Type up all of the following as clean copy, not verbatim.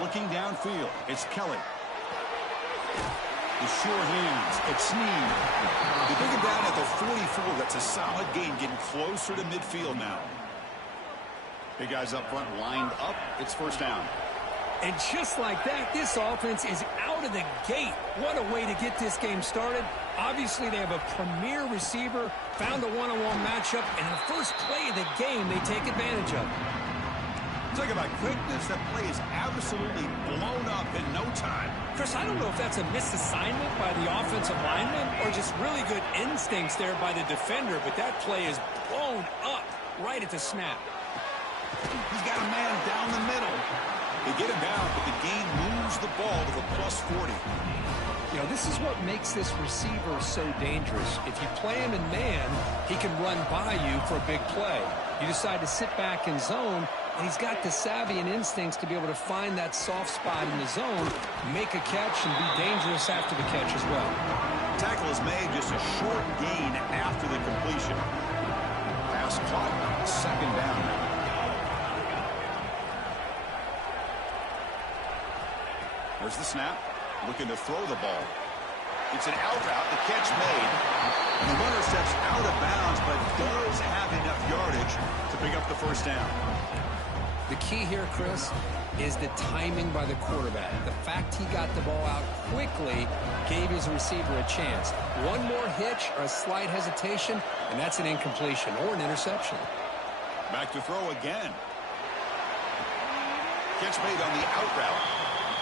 Looking downfield, it's Kelly. The short hands, it's Snead. They bring him down at the 44. That's a solid gain, getting closer to midfield now. Big guys up front lined up. It's first down. And just like that, this offense is out of the gate. What a way to get this game started. Obviously, they have a premier receiver, found a one-on-one matchup, and in the first play of the game, they take advantage of it. Talk about quickness. That play is absolutely blown up in no time. Chris, I don't know if that's a misassignment by the offensive lineman or just really good instincts there by the defender, but that play is blown up right at the snap. He's got a man down the middle. They get him down, but the game moves the ball to the plus 40. You know, this is what makes this receiver so dangerous. If you play him in man, he can run by you for a big play. You decide to sit back in zone, and he's got the savvy and instincts to be able to find that soft spot in the zone, make a catch, and be dangerous after the catch as well. Tackle is made, just a short gain after the completion. Pass caught, second down now. There's the snap. Looking to throw the ball. It's an out route. The catch made. And the runner steps out of bounds, but does have enough yardage to pick up the first down. The key here, Chris, is the timing by the quarterback. The fact he got the ball out quickly gave his receiver a chance. One more hitch or a slight hesitation, and that's an incompletion or an interception. Back to throw again. Catch made on the out route.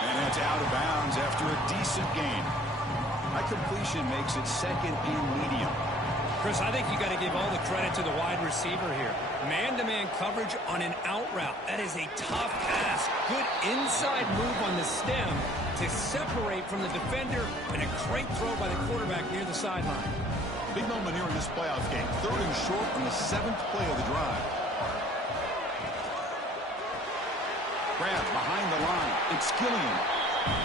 And it's out of bounds after a decent gain. That completion makes it second and medium. Chris, I think you got to give all the credit to the wide receiver here. Man-to-man coverage on an out route. That is a tough pass. Good inside move on the stem to separate from the defender, and a great throw by the quarterback near the sideline. Big moment here in this playoff game. Third and short on the 7th play of the drive. Grab behind the line. It's Gilliam.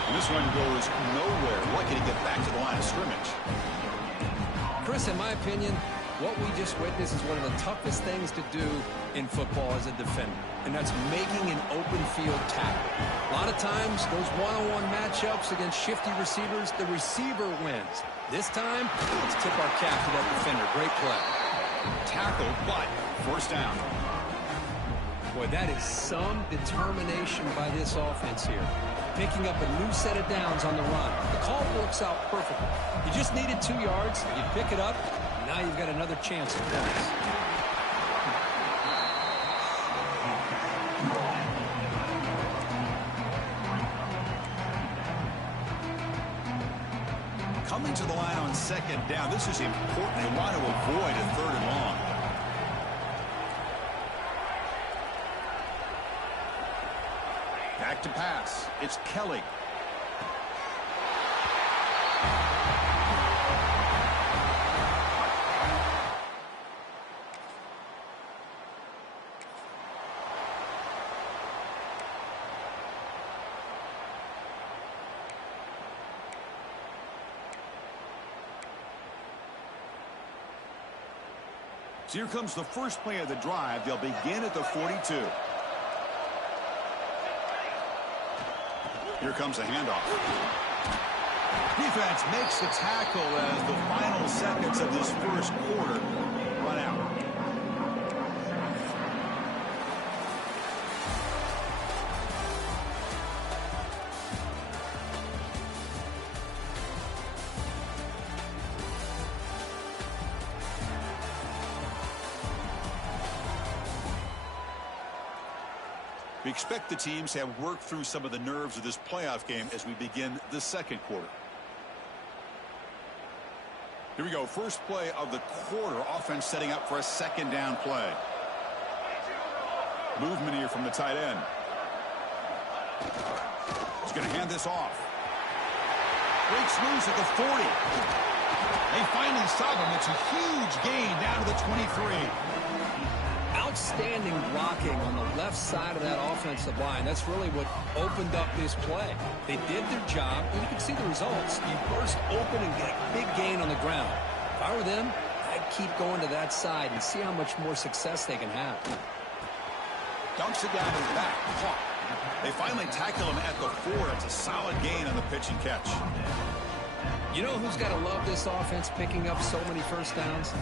And this one goes nowhere. Lucky to get back to the line of scrimmage. Chris, in my opinion, what we just witnessed is one of the toughest things to do in football as a defender, and that's making an open field tackle. A lot of times, those one-on-one matchups against shifty receivers, the receiver wins. This time, let's tip our cap to that defender. Great play. Tackle, but first down. Boy, that is some determination by this offense here. Picking up a new set of downs on the run. The call works out perfectly. You just needed 2 yards. You pick it up. Now you've got another chance at points. Coming to the line on second down. This is important. They want to avoid a third and long. Back to pass. It's Kelly. So here comes the first play of the drive. They'll begin at the 42. Here comes a handoff. Defense makes the tackle as the final seconds of this first quarter run out. We expect the teams to have worked through some of the nerves of this playoff game as we begin the second quarter. Here we go. First play of the quarter. Offense setting up for a second down play. Movement here from the tight end. He's going to hand this off. Breaks loose at the 40. They finally stop him. It's a huge gain down to the 23. Outstanding blocking on the left side of that offensive line. That's really what opened up this play. They did their job, and you can see the results. You burst open and get a big gain on the ground. If I were them, I'd keep going to that side and see how much more success they can have. Dumps it down his back. Caught. They finally tackle him at the 4. It's a solid gain on the pitch and catch. You know who's got to love this offense picking up so many first downs?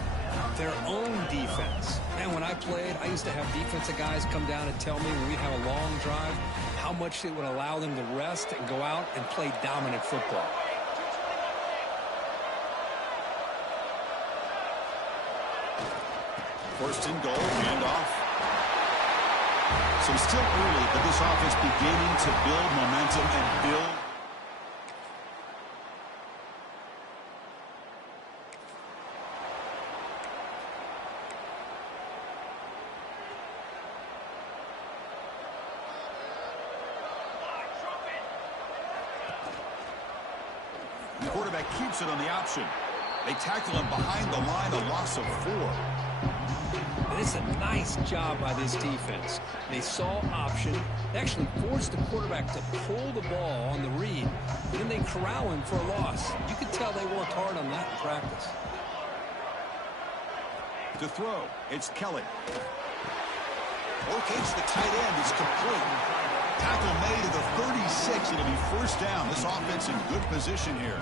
Their own defense. Man, when I played, I used to have defensive guys come down and tell me when we'd have a long drive how much it would allow them to rest and go out and play dominant football. First and goal, handoff. So it's still early, but this offense beginning to build momentum and build. The quarterback keeps it on the option. They tackle him behind the line, a loss of 4. And it's a nice job by this defense. They saw option. They actually forced the quarterback to pull the ball on the read. And then they corral him for a loss. You could tell they worked hard on that in practice. To throw, it's Kelly. Locates the tight end. It's complete. Tackle made at the 36. It'll be first down. This offense in good position here.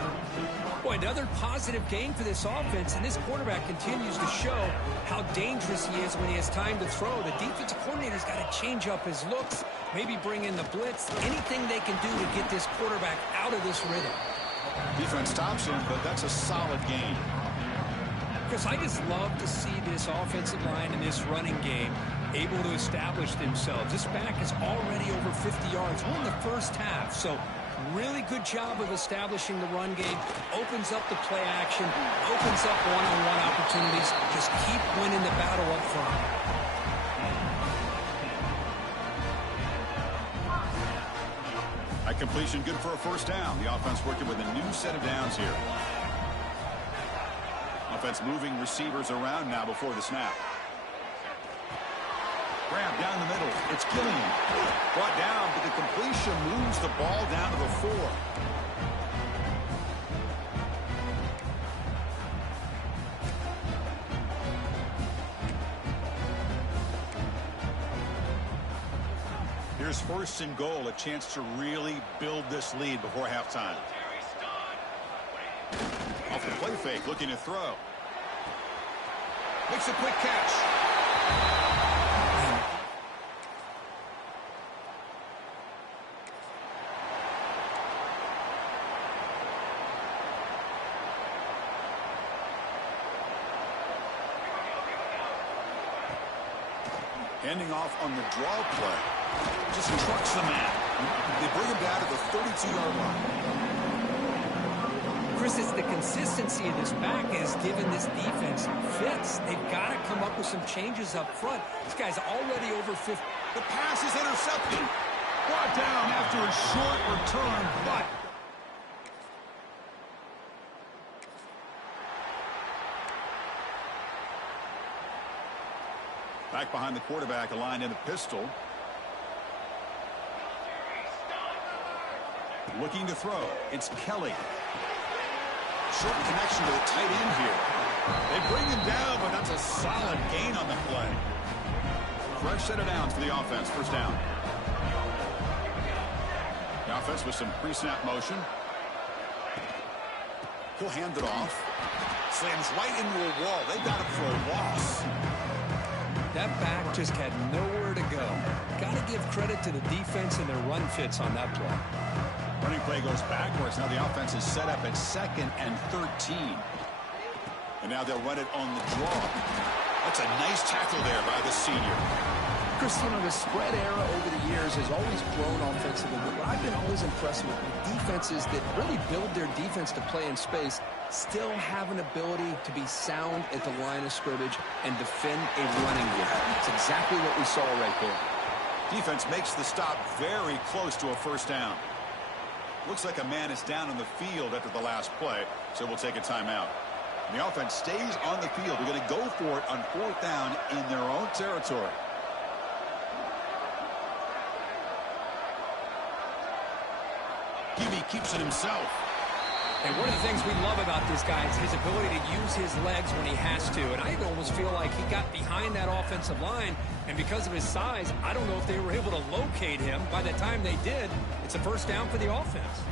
Boy, another positive gain for this offense, and this quarterback continues to show how dangerous he is when he has time to throw. The defensive coordinator's got to change up his looks, maybe bring in the blitz, anything they can do to get this quarterback out of this rhythm. Defense stops him, but that's a solid gain. Chris, I just love to see this offensive line and this running game able to establish themselves. This back is already over 50 yards. We're in the first half, so really good job of establishing the run game. Opens up the play action, opens up one-on-one opportunities. Just keep winning the battle up front. That completion good for a first down. The offense working with a new set of downs here. Offense moving receivers around now before the snap. Grab down the middle. It's Gillian. Brought down, but the completion moves the ball down to the 4. Here's first and goal, a chance to really build this lead before halftime. Off the play fake, looking to throw. Makes a quick catch. Handing off on the draw play. Just trucks the man. They bring him down to the 32-yard line. Chris, it's the consistency of this back has given this defense fits. They've got to come up with some changes up front. This guy's already over 50. The pass is intercepted. Brought down after a short return, but back behind the quarterback, aligned in a pistol. Looking to throw. It's Kelly. Short connection to the tight end here. They bring him down, but that's a solid gain on the play. Fresh set of downs for the offense. First down. The offense with some pre-snap motion. He'll hand it off. Slams right into a wall. They got him for a loss. That back just had nowhere to go. Got to give credit to the defense and their run fits on that play. Running play goes backwards. Now the offense is set up at 2nd and 13. And now they'll run it on the draw. That's a nice tackle there by the senior. Chris, you know, the spread era over the years has always grown offensively. But what I've been always impressed with defenses that really build their defense to play in space still have an ability to be sound at the line of scrimmage and defend a running game. It's exactly what we saw right there. Defense makes the stop very close to a first down. Looks like a man is down on the field after the last play, so we'll take a timeout. And the offense stays on the field. They're going to go for it on 4th down in their own territory. Gibby keeps it himself. And one of the things we love about this guy is his ability to use his legs when he has to. And I even almost feel like he got behind that offensive line, and because of his size, I don't know if they were able to locate him. By the time they did, it's a first down for the offense.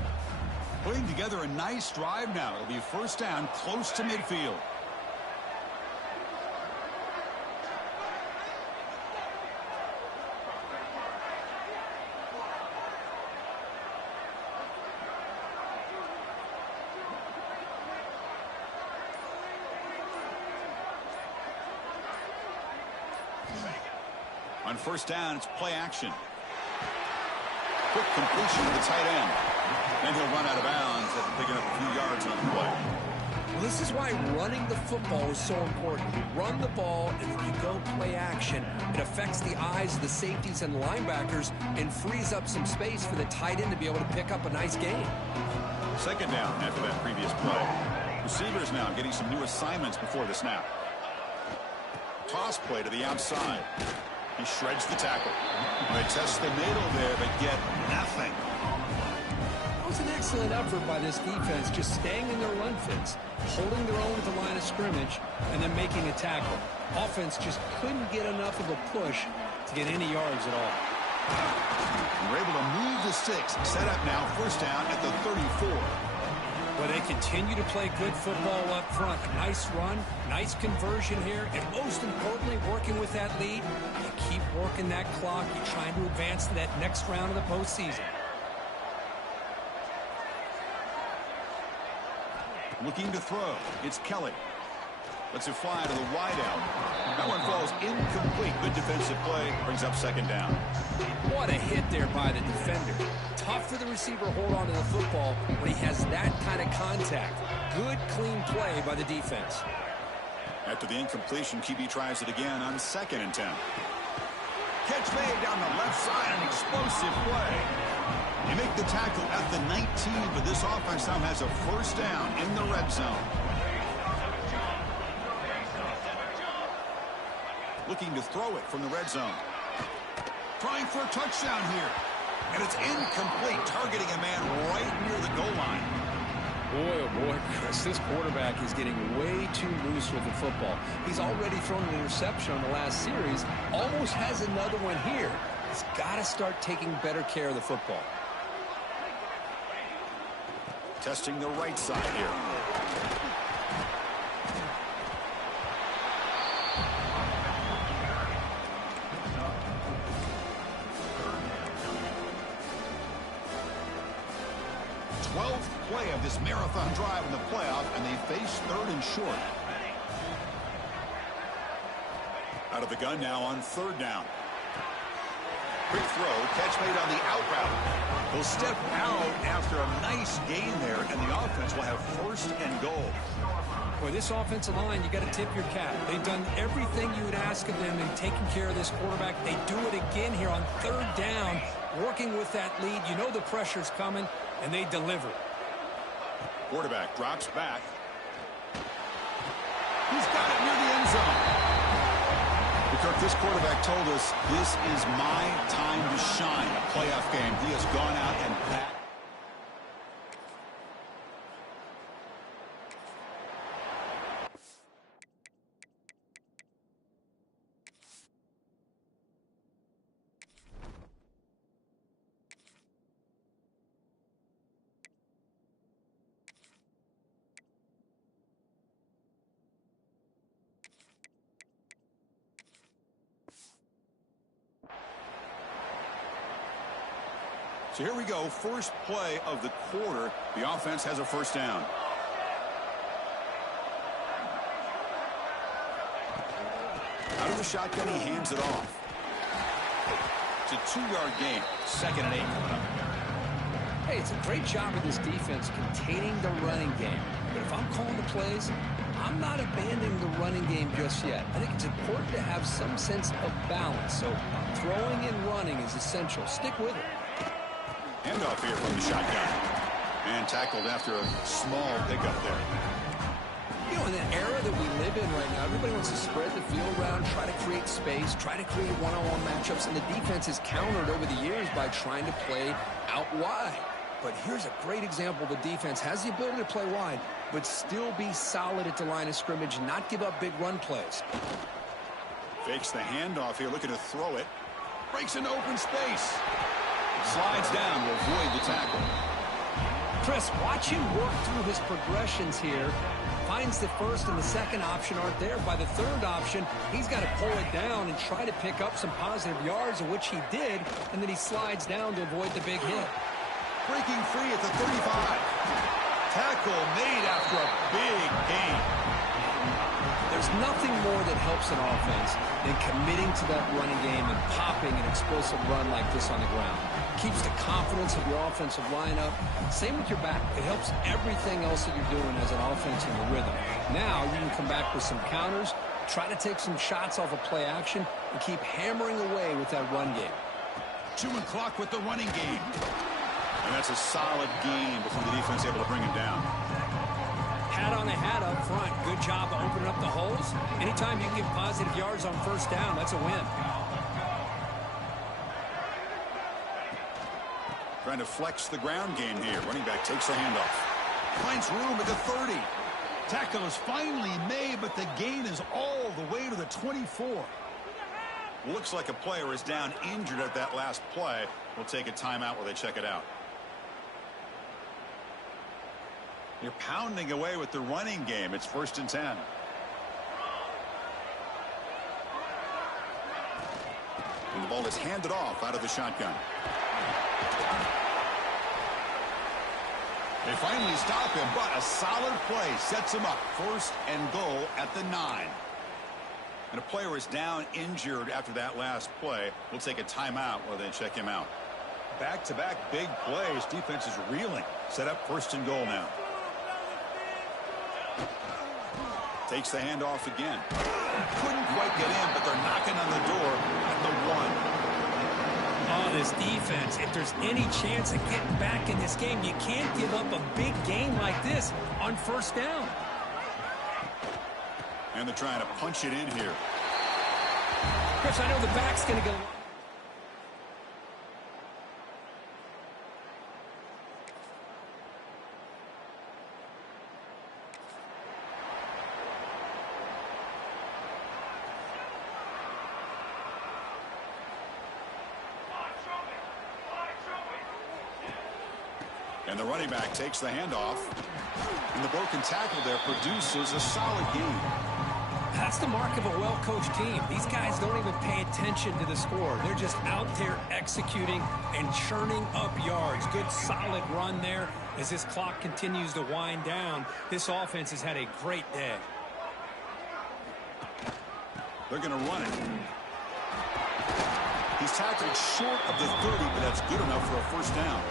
Putting together a nice drive now. It'll be first down close to midfield. On first down, it's play action. Quick completion to the tight end. Then he'll run out of bounds after picking up a few yards on the play. Well, this is why running the football is so important. You run the ball, and then you go play action. It affects the eyes of the safeties and linebackers and frees up some space for the tight end to be able to pick up a nice gain. Second down after that previous play. Receivers now getting some new assignments before the snap. Toss play to the outside. He shreds the tackle. They test the middle there, but get nothing. That was an excellent effort by this defense, just staying in their run fits, holding their own at the line of scrimmage, and then making a tackle. Offense just couldn't get enough of a push to get any yards at all. We're able to move the sticks. Set up now, first down at the 34. But they continue to play good football up front. A nice run, nice conversion here, and most importantly, working with that lead. You keep working that clock. You're trying to advance to that next round of the postseason. Looking to throw. It's Kelly. Lets it fly to the wideout. That one falls incomplete. Good defensive play. Brings up second down. What a hit there by the defender. Tough for the receiver to hold on to the football when he has that kind of contact. Good, clean play by the defense. After the incompletion, QB tries it again on 2nd and 10. Catch made down the left side. An explosive play. They make the tackle at the 19, but this offense now has a first down in the red zone. Looking to throw it from the red zone. Trying for a touchdown here. And it's incomplete, targeting a man right near the goal line. Boy, oh boy, Chris, this quarterback is getting way too loose with the football. He's already thrown an interception on the last series. Almost has another one here. He's got to start taking better care of the football. Testing the right side here. Play of this marathon drive in the playoff, and they face 3rd and short. Out of the gun now on 3rd down. Quick throw, catch made on the out route. He'll step out after a nice gain there, and the offense will have 1st and goal. Boy, this offensive line, you got to tip your cap. They've done everything you would ask of them in taking care of this quarterback. They do it again here on 3rd down, working with that lead. You know the pressure's coming, and they deliver. Quarterback drops back. He's got it near the end zone. Kirk, this quarterback told us this is my time to shine. A playoff game. He has gone out and packed. So here we go, first play of the quarter. The offense has a first down. Out of the shotgun, he hands it off. It's a 2-yard gain, 2nd and 8 coming up. Hey, it's a great job of this defense containing the running game. But if I'm calling the plays, I'm not abandoning the running game just yet. I think it's important to have some sense of balance. So throwing and running is essential. Stick with it. Handoff here from the shotgun. And tackled after a small pickup there. You know, in the era that we live in right now, everybody wants to spread the field around, try to create space, try to create one-on-one matchups, and the defense is countered over the years by trying to play out wide. but here's a great example. The defense has the ability to play wide, but still be solid at the line of scrimmage, not give up big run plays. Fakes the handoff here, looking to throw it. Breaks into open space. Slides down to avoid the tackle. Chris, watch him work through his progressions here. Finds the first and the second option aren't there. By the third option, he's got to pull it down and try to pick up some positive yards, of which he did, and then he slides down to avoid the big hit. Breaking free at the 35. Tackle made after a big gain. There's nothing more that helps an offense than committing to that running game and popping an explosive run like this on the ground. Keeps the confidence of your offensive lineup. Same with your back. It helps everything else that you're doing as an offense in your rhythm. Now you can come back with some counters, try to take some shots off of play action, and keep hammering away with that run game. Chewing clock with the running game. And that's a solid gain before the defense able to bring him down. Hat on a hat up front. Good job of opening up the holes. Anytime you can get positive yards on first down, that's a win. Trying to flex the ground game here. Running back takes the handoff. Finds room at the 30. Tackle is finally made, but the gain is all the way to the 24. Looks like a player is down injured at that last play. We'll take a timeout while they check it out. You're pounding away with the running game. It's 1st and 10. And the ball is handed off out of the shotgun. They finally stop him, but a solid play sets him up. 1st and goal at the 9. And a player is down injured after that last play. We'll take a timeout while they check him out. Back-to-back big plays. Defense is reeling. Set up 1st and goal now. Takes the handoff again. Couldn't quite get in, but they're knocking on the door at the 1. Oh, this defense, if there's any chance of getting back in this game, you can't give up a big game like this on 1st down. And they're trying to punch it in here. Chris, I know the back's going to go. And the running back takes the handoff. And the broken tackle there produces a solid gain. That's the mark of a well-coached team. These guys don't even pay attention to the score. They're just out there executing and churning up yards. Good, solid run there. As this clock continues to wind down, this offense has had a great day. They're going to run it. He's tackled short of the 30, but that's good enough for a 1st down.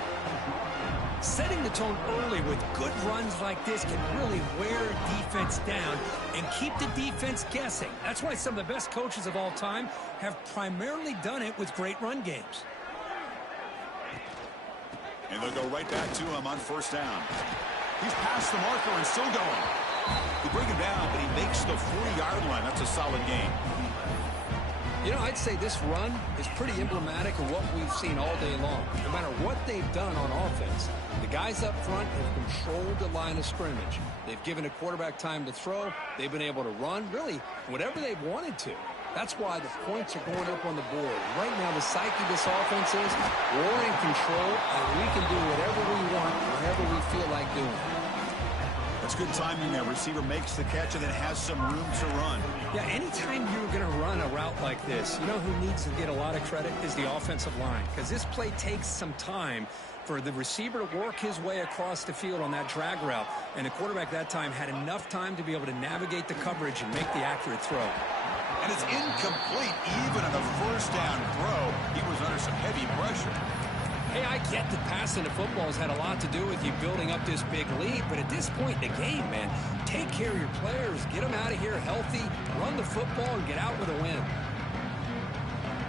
Setting the tone early with good runs like this can really wear a defense down and keep the defense guessing. That's why some of the best coaches of all time have primarily done it with great run games. And they'll go right back to him on 1st down. He's past the marker and still going. They bring him down, but he makes the 40-yard line. That's a solid gain. You know, I'd say this run is pretty emblematic of what we've seen all day long. No matter what they've done on offense, the guys up front have controlled the line of scrimmage. They've given a quarterback time to throw. They've been able to run, really, whatever they've wanted to. That's why the points are going up on the board. Right now, the psyche of this offense is we're in control, and we can do whatever we want, whenever we feel like doing. That's good timing there. Receiver makes the catch and then has some room to run. Yeah, anytime you're going to run a route like this, you know who needs to get a lot of credit is the offensive line. Because this play takes some time for the receiver to work his way across the field on that drag route. And the quarterback that time had enough time to be able to navigate the coverage and make the accurate throw. And it's incomplete even on a 1st down throw. He was under some heavy pressure. Hey, I get that passing the football has had a lot to do with you building up this big lead, but at this point in the game, man, take care of your players, get them out of here healthy, run the football, and get out with a win.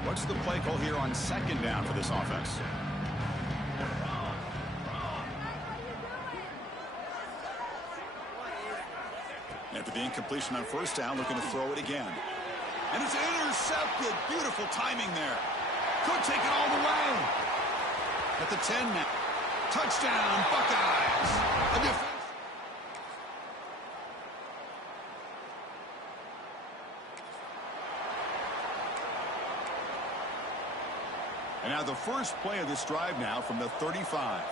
What's the play call here on 2nd down for this offense? After the incompletion on 1st down, looking to throw it again. And it's intercepted. Beautiful timing there. Could take it all the way. At the 10 now. Touchdown, Buckeyes. A defense. And now the first play of this drive now from the 35.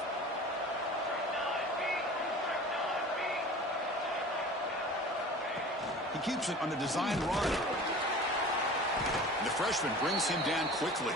He keeps it on the design run. The freshman brings him down quickly.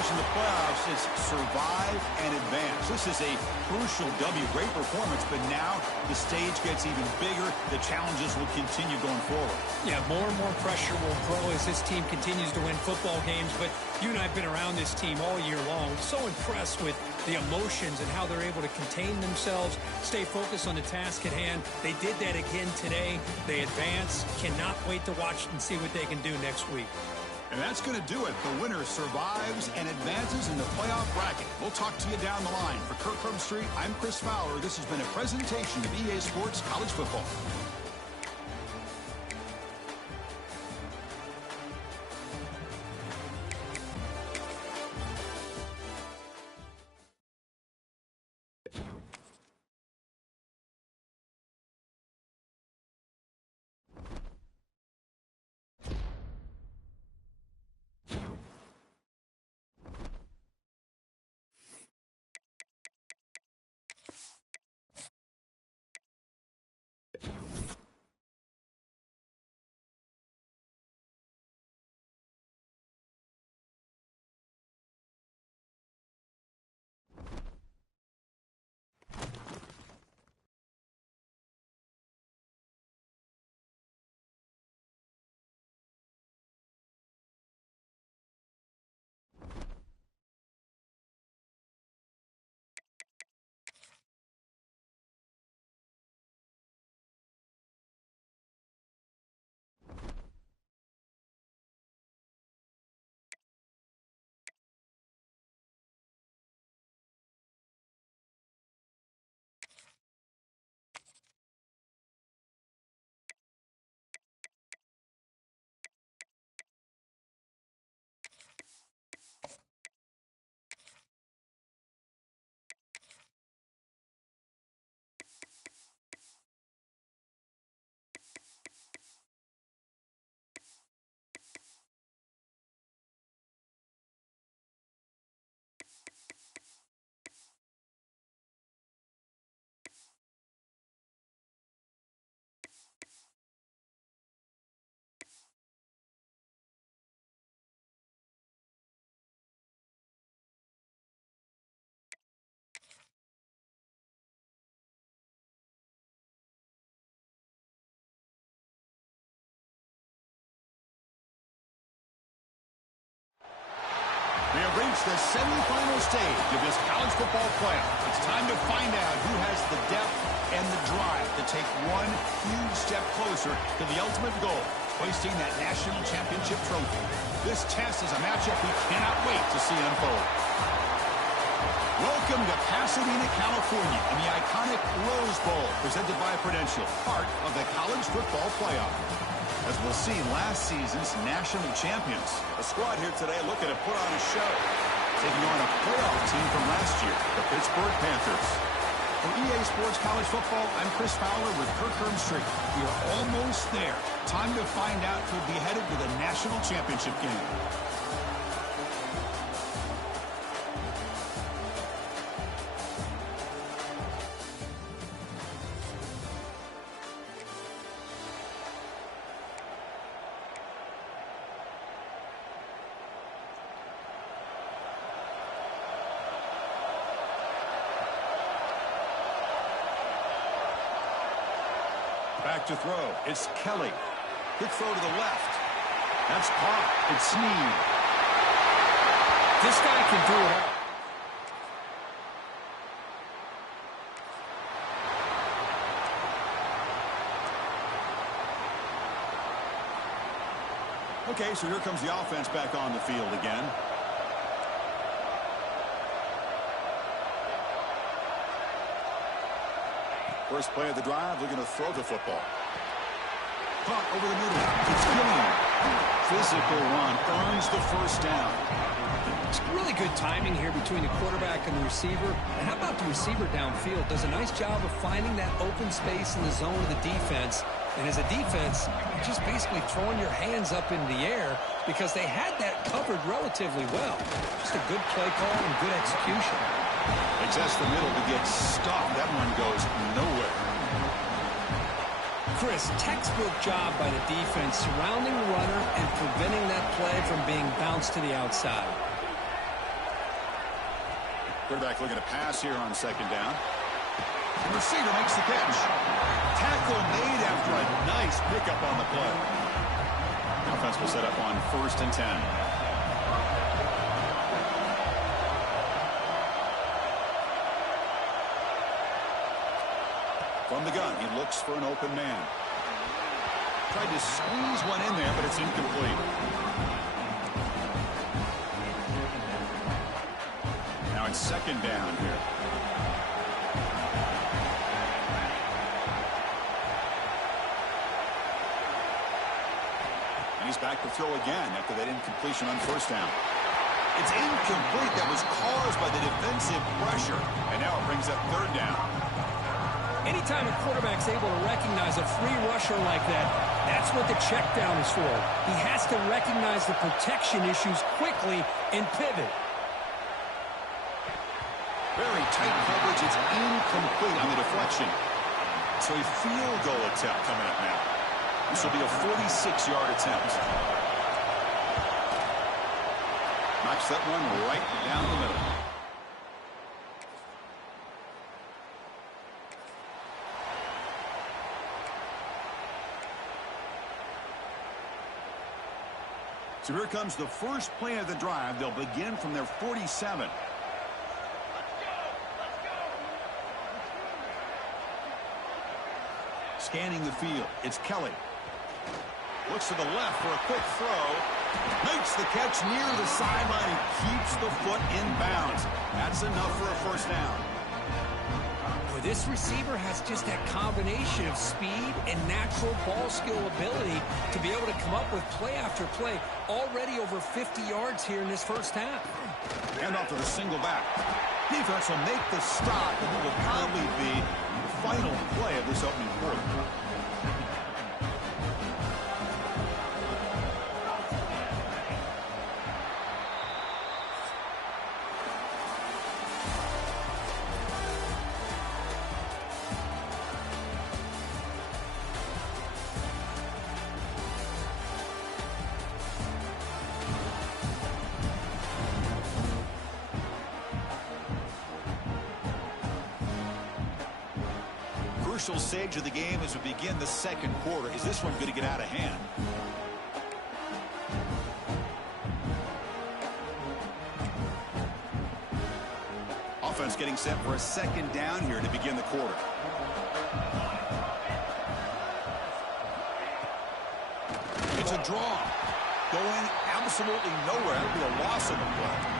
In the playoffs, it's survive and advance. This is a crucial W. Great performance, but now the stage gets even bigger. The challenges will continue going forward. Yeah, more and more pressure will grow as this team continues to win football games. But you and I have been around this team all year long. So impressed with the emotions and how they're able to contain themselves, stay focused on the task at hand. They did that again today. They advance. Cannot wait to watch and see what they can do next week. And that's going to do it. The winner survives and advances in the playoff bracket. We'll talk to you down the line. For Kirk Herbstreit, I'm Chris Fowler. This has been a presentation of EA Sports College Football. We have reached the semifinal stage of this college football playoff. It's time to find out who has the depth and the drive to take one huge step closer to the ultimate goal, hoisting that national championship trophy. This test is a matchup we cannot wait to see unfold. Welcome to Pasadena, California, in the iconic Rose Bowl, presented by Prudential, part of the college football playoff. As we'll see, last season's national champions. The squad here today looking to put on a show. Taking on a playoff team from last year, the Pittsburgh Panthers. For EA Sports College Football, I'm Chris Fowler with Kirk Herbstreit. We are almost there. Time to find out who'll be headed to the national championship game. Back to throw. It's Kelly. Quick throw to the left. That's caught. It's Snead. This guy can do it all. Okay, so here comes the offense back on the field again. First play of the drive, looking to throw the football. Caught over the middle. It's clean. Physical run earns the first down. It's really good timing here between the quarterback and the receiver. And how about the receiver downfield? Does a nice job of finding that open space in the zone of the defense. And as a defense, you're just basically throwing your hands up in the air because they had that covered relatively well. Just a good play call and good execution. Access the middle to get stopped. That one goes nowhere. Chris, textbook job by the defense surrounding the runner and preventing that play from being bounced to the outside. Quarterback looking to pass here on second down. The receiver makes the catch. Tackle made after a nice pickup on the play. The offense will set up on 1st and 10. From the gun, he looks for an open man. Tried to squeeze one in there, but it's incomplete. Now it's second down here. And he's back to throw again after that incompletion on 1st down. It's incomplete. That was caused by the defensive pressure. And now it brings up 3rd down. Anytime a quarterback's able to recognize a free rusher like that, that's what the check down is for. He has to recognize the protection issues quickly and pivot. Very tight coverage. It's incomplete on the deflection. So a field goal attempt coming up now. This will be a 46-yard attempt. Knocks that one right down the middle. So here comes the first play of the drive. They'll begin from their 47. Scanning the field, it's Kelly. Looks to the left for a quick throw. Makes the catch near the sideline and keeps the foot in bounds. That's enough for a 1st down. Boy, this receiver has just that combination of speed and natural ball skill ability to be able to come up with play after play. Already over 50 yards here in this 1st half. And off to the single back. Defense will make the stop, and it will probably be the final play of this opening quarter. Crucial stage of the game as we begin the 2nd quarter. Is this one going to get out of hand? Offense getting set for a 2nd down here to begin the quarter. It's a draw. Going absolutely nowhere. That'll be a loss of the play.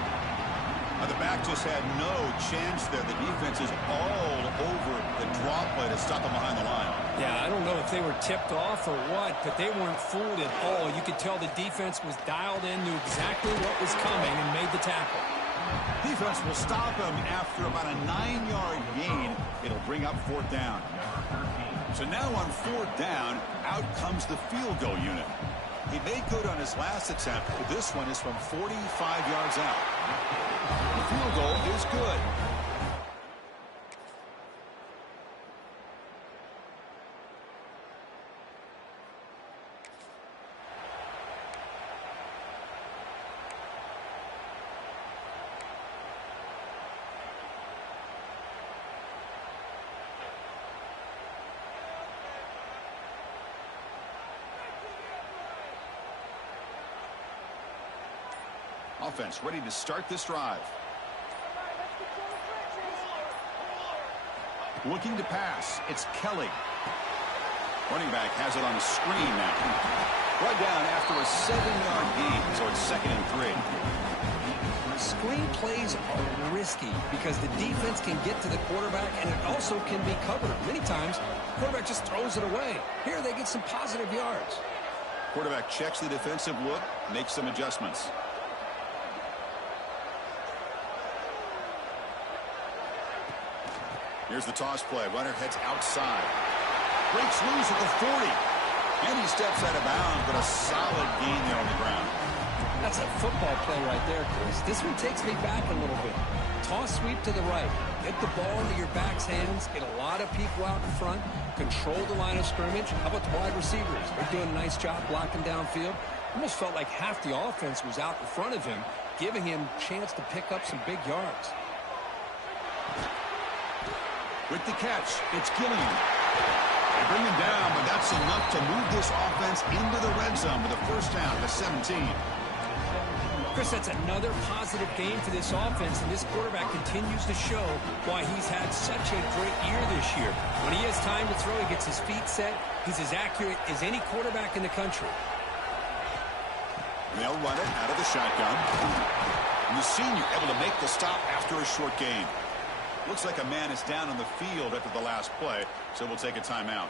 The back just had no chance there. The defense is all over the draw play to stop him behind the line. Yeah, I don't know if they were tipped off or what, but they weren't fooled at all. You could tell the defense was dialed in, knew exactly what was coming, and made the tackle. Defense will stop him after about a 9-yard gain. It'll bring up 4th down. So now on 4th down, out comes the field goal unit. He made good on his last attempt, but this one is from 45 yards out. The field goal is good. Offense ready to start this drive. Looking to pass. It's Kelly. Running back has it on the screen now. Brought down after a 7-yard gain, so it's 2nd and 3. screen plays are risky because the defense can get to the quarterback, and it also can be covered. Many times, the quarterback just throws it away. Here, they get some positive yards. Quarterback checks the defensive look, makes some adjustments. Here's the toss play. Runner heads outside. Breaks loose at the 40. And he steps out of bounds, but a solid gain there on the ground. That's a football play right there, Chris. This one takes me back a little bit. Toss sweep to the right. Get the ball into your back's hands. Get a lot of people out in front. Control the line of scrimmage. How about the wide receivers? They're doing a nice job blocking downfield. Almost felt like half the offense was out in front of him, giving him a chance to pick up some big yards. With the catch, it's Gilliam. They bring him down, but that's enough to move this offense into the red zone with a first down to 17. Chris, that's another positive game for this offense, and this quarterback continues to show why he's had such a great year this year. When he has time to throw, he gets his feet set. He's as accurate as any quarterback in the country. They'll run it out of the shotgun. And the senior able to make the stop after a short gain. Looks like a man is down on the field after the last play, so we'll take a timeout.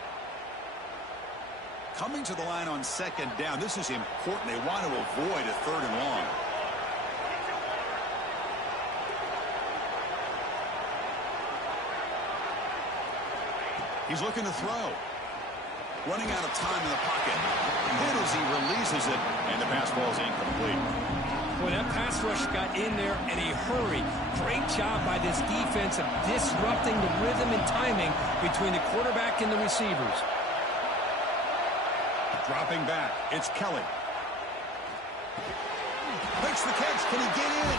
Coming to the line on second down, this is important. They want to avoid a 3rd and long. He's looking to throw. Running out of time in the pocket. Hit as he releases it, and the pass ball is incomplete. Boy, that pass rush got in there in a hurry. Great job by this defense of disrupting the rhythm and timing between the quarterback and the receivers. Dropping back, it's Kelly. Makes the catch. Can he get in?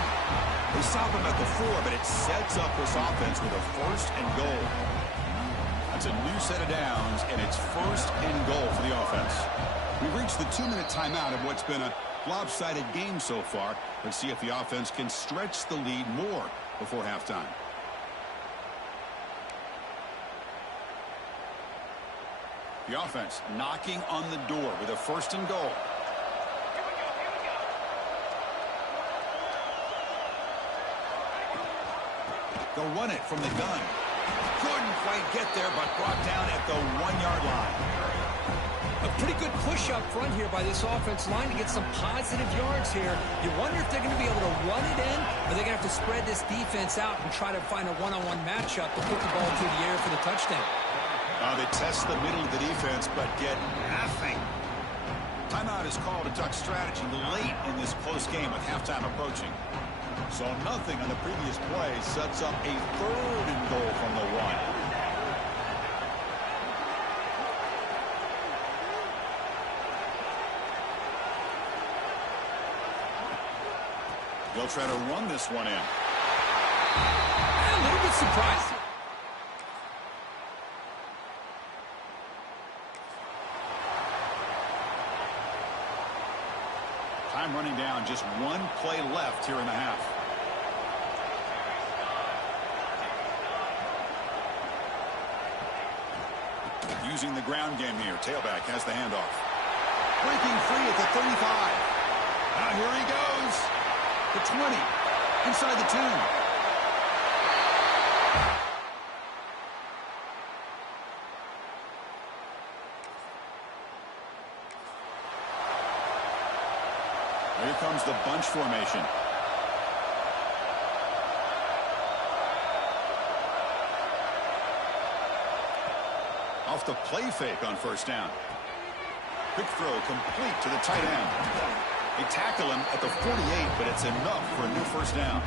They stop him at the 4, but it sets up this offense with a 1st and goal. That's a new set of downs, and it's 1st and goal for the offense. We've reached the 2-minute timeout of what's been a lopsided game so far. Let's see if the offense can stretch the lead more before halftime. The offense knocking on the door with a 1st and goal. They'll run it from the gun. Couldn't quite get there, but brought down at the 1-yard line. A pretty good push up front here by this offense line to get some positive yards here. You wonder if they're going to be able to run it in, or they're going to have to spread this defense out and try to find a one-on-one matchup to put the ball through the air for the touchdown. They test the middle of the defense, but get nothing. Timeout is called to duck strategy late in this close game with halftime approaching. So nothing on the previous play sets up a 3rd and goal from the 1. They'll try to run this one in. A little bit surprised. Time running down, just 1 play left here in the half. Using the ground game here. Tailback has the handoff. Breaking free at the 35. Now here he goes. The 20. Inside the 10. Here comes the bunch formation. Off the play fake on 1st down. Quick throw complete to the tight end. They tackle him at the 48, but it's enough for a new 1st down.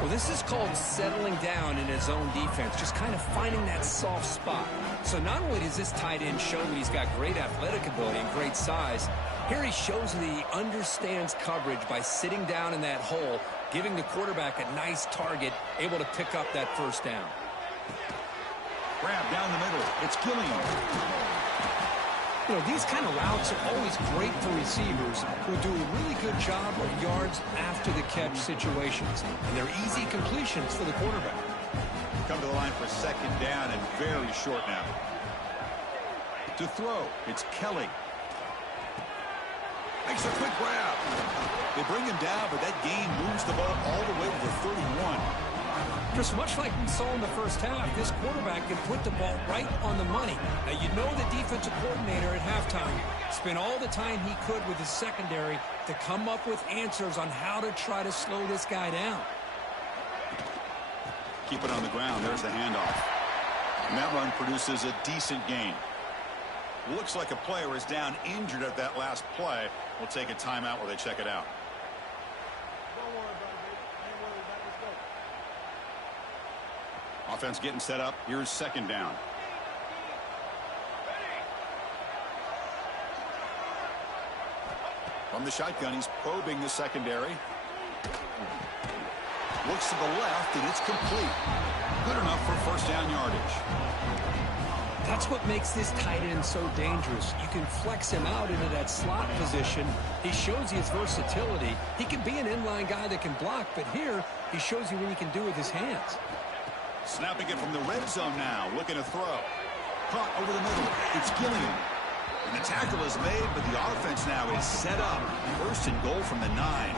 Well, this is called settling down in his own defense, just kind of finding that soft spot. So not only does this tight end show that he's got great athletic ability and great size, here he shows that he understands coverage by sitting down in that hole, giving the quarterback a nice target, able to pick up that 1st down. Grab down the middle. It's Gilliam. You know, these kind of routes are always great for receivers who do a really good job of yards after the catch situations. And they're easy completions for the quarterback. Come to the line for 2nd down and very short now. To throw, it's Kelly. Makes a quick grab. They bring him down, but that gain moves the ball all the way to the 31. Just much like we saw in the first half, this quarterback can put the ball right on the money. Now, you know the defensive coordinator at halftime spent all the time he could with his secondary to come up with answers on how to try to slow this guy down. Keep it on the ground. There's the handoff. And that run produces a decent gain. Looks like a player is down injured at that last play. We'll take a timeout while they check it out. Offense getting set up. Here's second down. From the shotgun, he's probing the secondary. Looks to the left, and it's complete. Good enough for first down yardage. That's what makes this tight end so dangerous. You can flex him out into that slot position. He shows you his versatility. He can be an inline guy that can block, but here he shows you what he can do with his hands. Snapping it from the red zone now, looking to throw. Caught over the middle. It's Gilliam. And the tackle is made, but the offense now is set up. First and goal from the 9.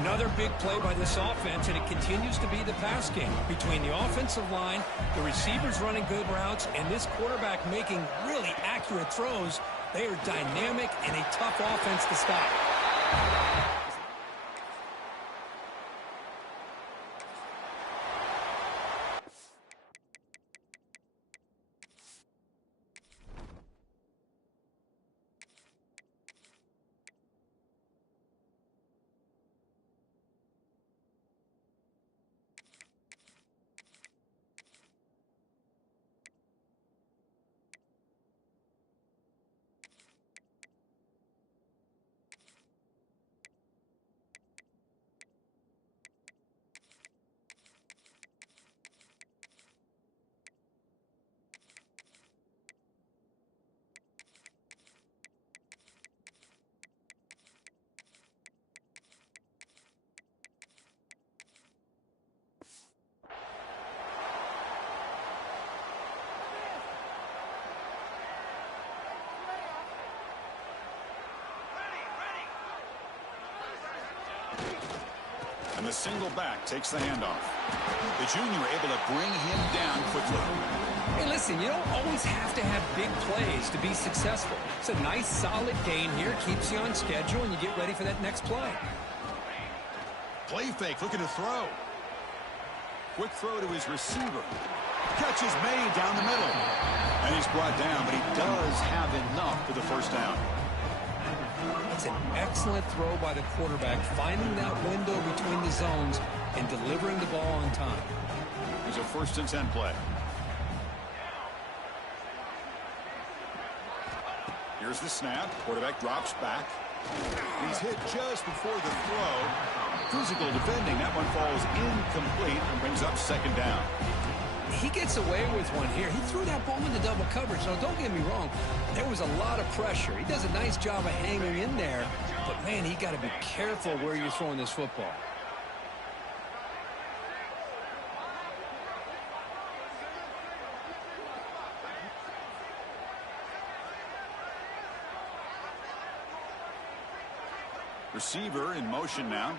Another big play by this offense, and it continues to be the pass game between the offensive line, the receivers running good routes, and this quarterback making really accurate throws. They are dynamic and a tough offense to stop. And the single back takes the handoff. The junior able to bring him down quickly. Hey, listen, you don't always have to have big plays to be successful. It's a nice, solid gain here. Keeps you on schedule, and you get ready for that next play. Play fake, looking to throw. Quick throw to his receiver. Catch is made down the middle. And he's brought down, but he does have enough for the first down. That's an excellent throw by the quarterback, finding that window between the zones and delivering the ball on time. Here's a 1st and 10 play. Here's the snap. Quarterback drops back. He's hit just before the throw. Physical defending. That one falls incomplete and brings up second down. He gets away with one here. He threw that ball into double coverage. Now, don't get me wrong. There was a lot of pressure. He does a nice job of hanging in there. But, man, he got to be careful where you're throwing this football. Receiver in motion now.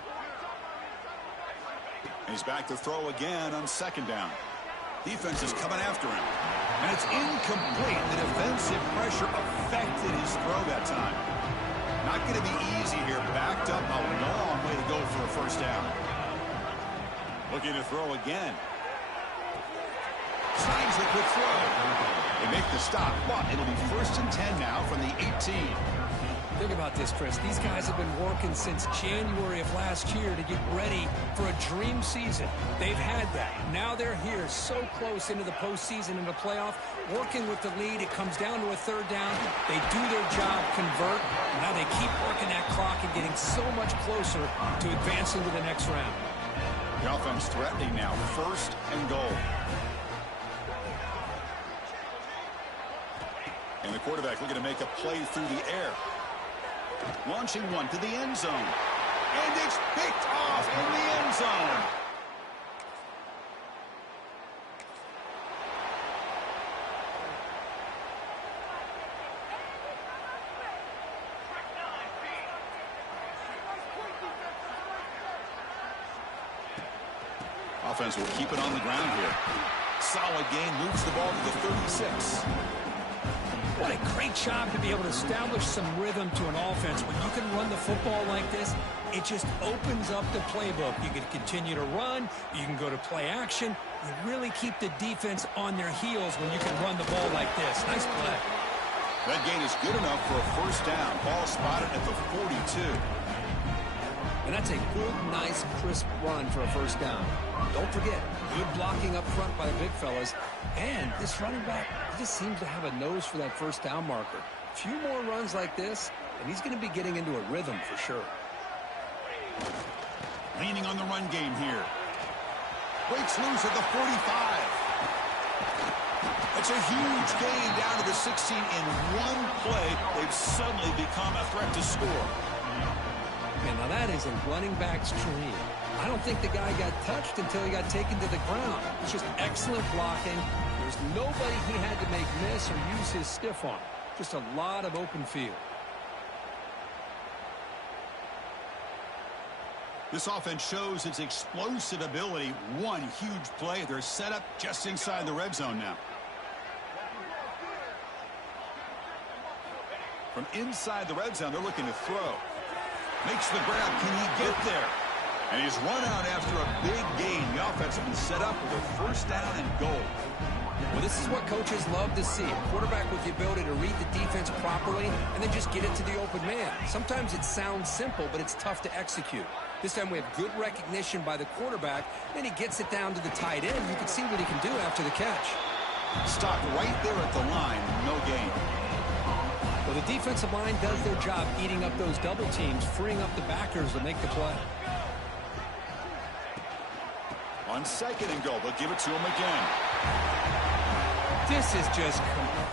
And he's back to throw again on second down. Defense is coming after him. And it's incomplete. The defensive pressure affected his throw that time. Not going to be easy here. Backed up a long way to go for a first down. Looking to throw again. Signs the quick throw. They make the stop, but it'll be 1st and 10 now from the 18. Think about this, Chris. These guys have been working since January of last year to get ready for a dream season. They've had that. Now they're here so close into the postseason and the playoff, working with the lead. It comes down to a 3rd down. They do their job, convert. Now they keep working that clock and getting so much closer to advancing to the next round. The offense threatening now. 1st and goal. And the quarterback looking to make a play through the air. Launching one to the end zone. And it's picked off in the end zone. offense will keep it on the ground here. Solid gain, moves the ball to the 36. What a great job to be able to establish some rhythm to an offense. When you can run the football like this, it just opens up the playbook. You can continue to run. You can go to play action. You really keep the defense on their heels when you can run the ball like this. Nice play. That gain is good enough for a first down. Ball spotted at the 42. And that's a good, nice, crisp run for a first down. Don't forget, good blocking up front by the big fellas. And this running back, he just seems to have a nose for that first down marker. A few more runs like this, and he's going to be getting into a rhythm for sure. Leaning on the run game here. Breaks loose at the 45. That's a huge gain down to the 16 in one play. They've suddenly become a threat to score. And now that is a running back's dream. I don't think the guy got touched until he got taken to the ground. It's just excellent blocking. There's nobody he had to make miss or use his stiff arm. Just a lot of open field. This offense shows its explosive ability. One huge play. They're set up just inside the red zone now. From inside the red zone, they're looking to throw. Makes the grab. Can he get there? And he's run out after a big gain. The offense has been set up with a first down and goal. Well, this is what coaches love to see. A quarterback with the ability to read the defense properly and then just get it to the open man. Sometimes it sounds simple, but it's tough to execute. This time we have good recognition by the quarterback, and he gets it down to the tight end. You can see what he can do after the catch. Stopped right there at the line. No gain. Well, the defensive line does their job eating up those double teams, freeing up the backers to make the play. On second and goal, they'll give it to him again. This is just complete.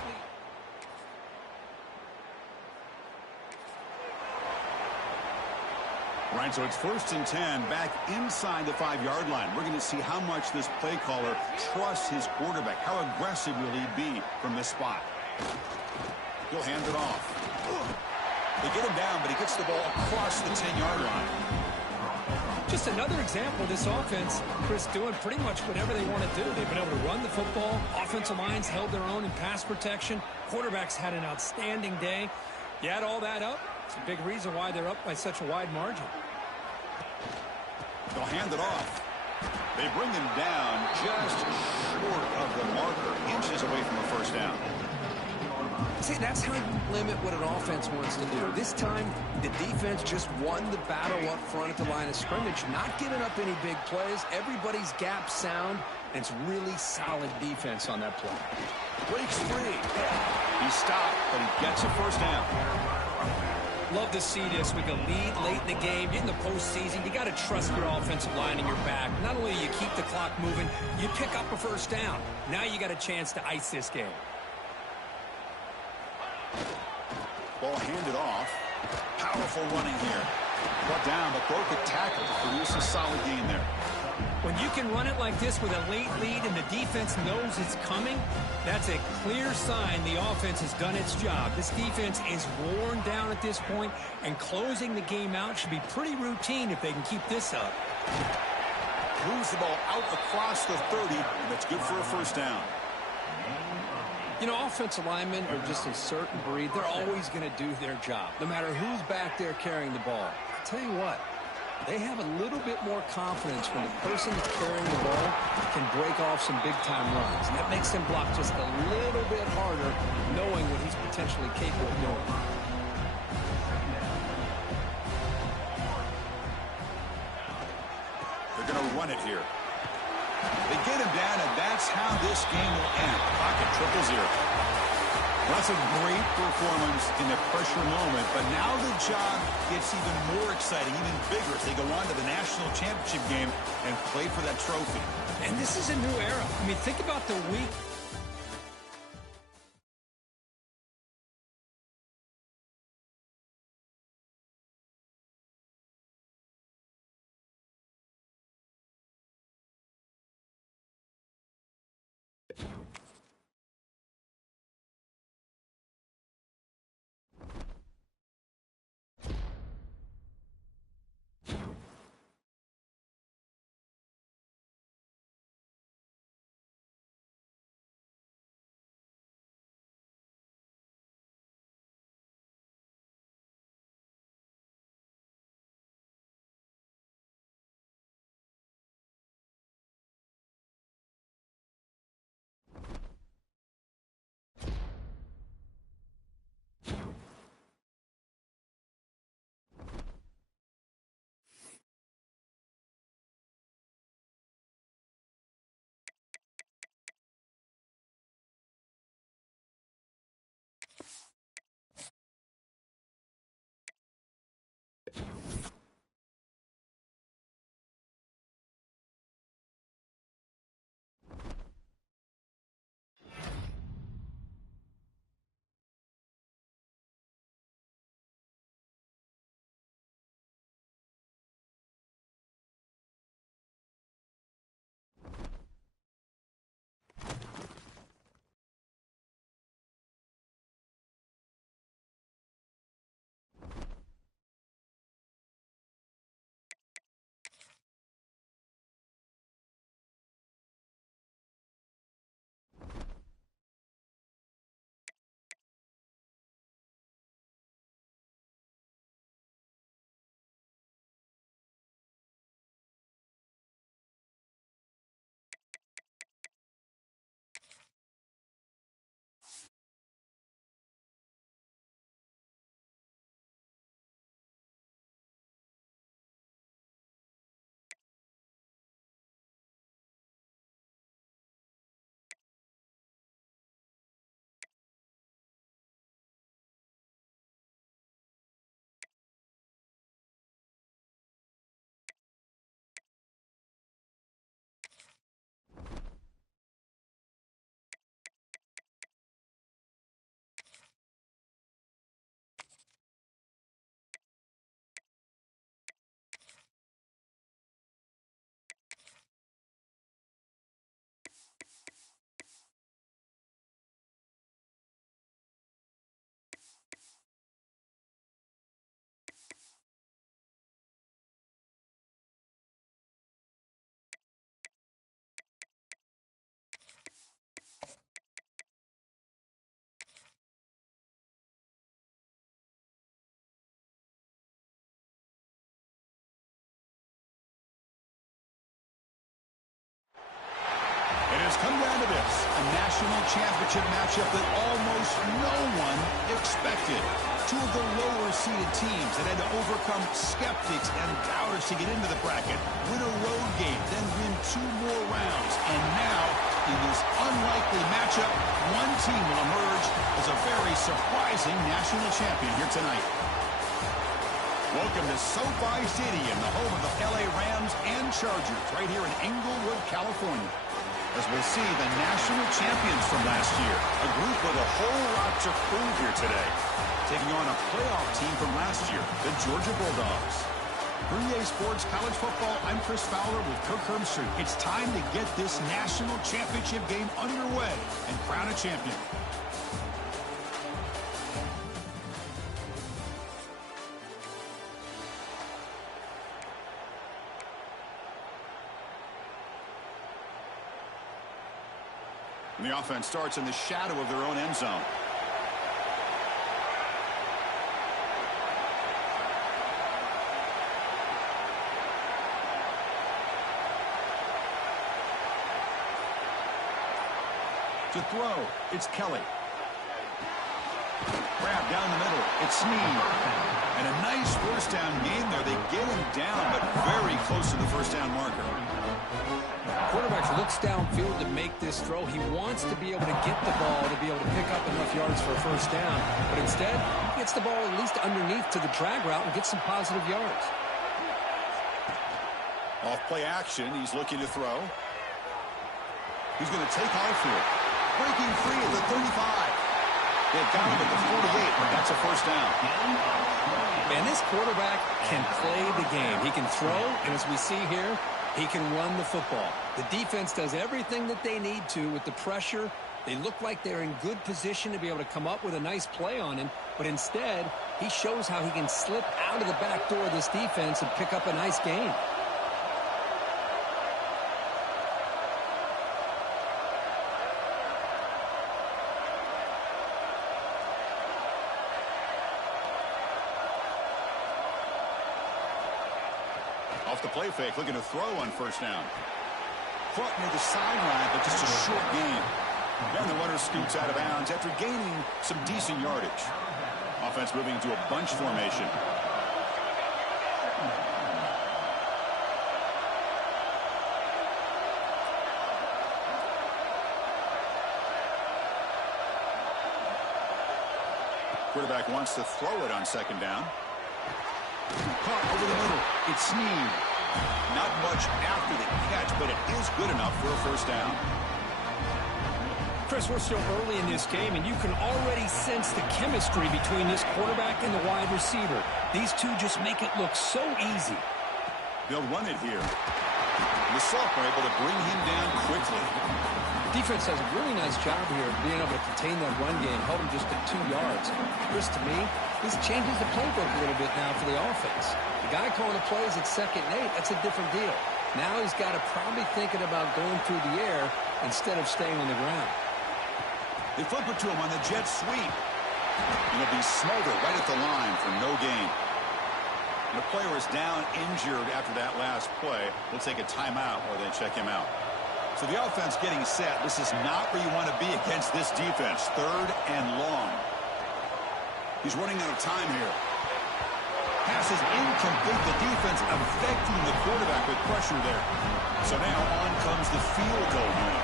Right, so it's 1st and 10 back inside the 5-yard line. We're going to see how much this play caller trusts his quarterback. How aggressive will he be from this spot? He'll hand it off. They get him down, but he gets the ball across the 10-yard line. Just another example of this offense, Chris, doing pretty much whatever they want to do. They've been able to run the football. Offensive lines held their own in pass protection. Quarterbacks had an outstanding day. You add all that up, it's a big reason why they're up by such a wide margin. They'll hand it off. They bring him down just short of the marker, inches away from a first down. See, that's how you limit what an offense wants to do. This time, the defense just won the battle up front at the line of scrimmage, not giving up any big plays. Everybody's gap sound, and it's really solid defense on that play. Breaks free. He stopped, but he gets a first down. Love to see this with a lead late in the game. In the postseason, you got to trust your offensive line in your back. Not only do you keep the clock moving, you pick up a first down. Now you got a chance to ice this game. Ball handed off. Powerful running here. Brought down, but broke a tackle to produce a solid gain there. When you can run it like this with a late lead and the defense knows it's coming, that's a clear sign the offense has done its job. This defense is worn down at this point, and closing the game out should be pretty routine if they can keep this up. Moves the ball out across the 30, and that's good for a first down. You know, offensive linemen are just a certain breed. They're always going to do their job, no matter who's back there carrying the ball. I'll tell you what, they have a little bit more confidence when the person that's carrying the ball can break off some big-time runs. And that makes them block just a little bit harder, knowing what he's potentially capable of doing. They're going to run it here. They get him down, and that's how this game will end. Pocket 0-0. Well, that's a great performance in the pressure moment, but now the job gets even more exciting, even bigger as they go on to the national championship game and play for that trophy. And this is a new era. I mean, think about the week at this. A national championship matchup that almost no one expected. Two of the lower-seeded teams that had to overcome skeptics and doubters to get into the bracket, win a road game, then win 2 more rounds. And now, in this unlikely matchup, one team will emerge as a very surprising national champion here tonight. Welcome to SoFi Stadium, the home of the LA Rams and Chargers, right here in Inglewood, California. As we'll see the national champions from last year, a group with a whole lot to prove here today. Taking on a playoff team from last year, the Georgia Bulldogs. For EA Sports College Football, I'm Chris Fowler with Kirk Herbstreit. It's time to get this national championship game underway and crown a champion. And the offense starts in the shadow of their own end zone. To throw, it's Kelly. Grab down the middle, it's Snead. And a nice first down gain there. They get him down, but very close to the first down marker. Quarterback looks downfield to make this throw. He wants to be able to get the ball to be able to pick up enough yards for a first down. But instead, he gets the ball at least underneath to the drag route and gets some positive yards. Off play action, he's looking to throw. He's going to take off here. Breaking free at the 35. They've got him at the 48, but that's a first down. Man, this quarterback can play the game. He can throw, and as we see here, he can run the football. The defense does everything that they need to with the pressure. They look like they're in good position to be able to come up with a nice play on him, but instead, he shows how he can slip out of the back door of this defense and pick up a nice gain. Off the play fake, looking to throw on first down. Caught near the sideline, but just a short gain. Then the runner scoots out of bounds after gaining some decent yardage. Offense moving into a bunch formation. Quarterback wants to throw it on second down. Caught over the middle. It's Snead. Not much after the catch, but it is good enough for a first down. Chris, we're still early in this game, and you can already sense the chemistry between this quarterback and the wide receiver. These two just make it look so easy. They'll run it here. The sophomore able to bring him down quickly. Defense does a really nice job here of being able to contain that run game, held him just at 2 yards. Chris, to me, this changes the playbook a little bit now for the offense. The guy calling the plays at 2nd and 8, that's a different deal. Now he's got to probably thinking about going through the air instead of staying on the ground. They flip it to him on the jet sweep. And it'll be Smolder right at the line for no gain. The player is down injured after that last play. We'll take a timeout while they check him out. So the offense getting set. This is not where you want to be against this defense. 3rd and long. He's running out of time here. Pass is incomplete. The defense affecting the quarterback with pressure there. So now on comes the field goal unit.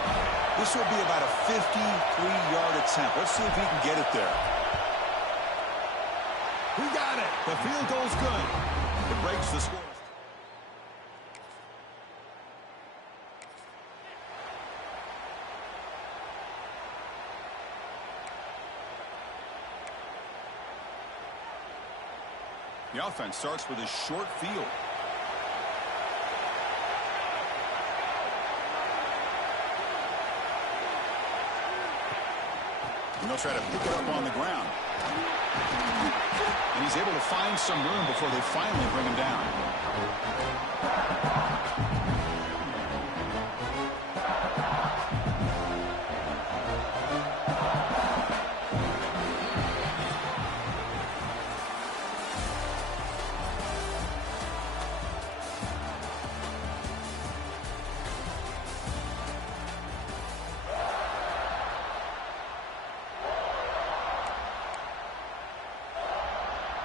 This will be about a 53-yard attempt. Let's see if he can get it there. He got it. The field goal's good. It breaks the score. The offense starts with a short field. And they'll try to pick it up on the ground. And he's able to find some room before they finally bring him down.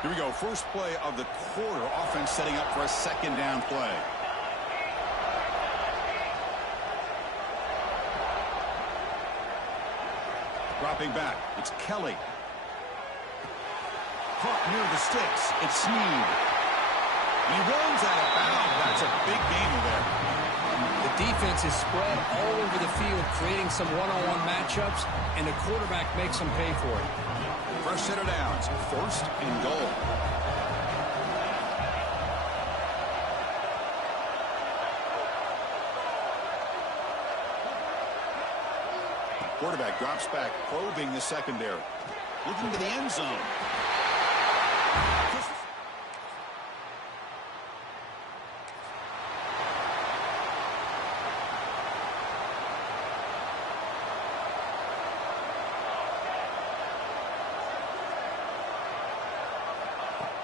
Here we go. First play of the quarter. Offense setting up for a second down play. Dropping back. It's Kelly. Caught near the sticks. It's Snead. He runs out of bounds. That's a big gainer there. The defense is spread all over the field, creating some one-on-one matchups, and the quarterback makes them pay for it. Fresh set of downs. First and goal. Quarterback drops back, probing the secondary. Looking to the end zone.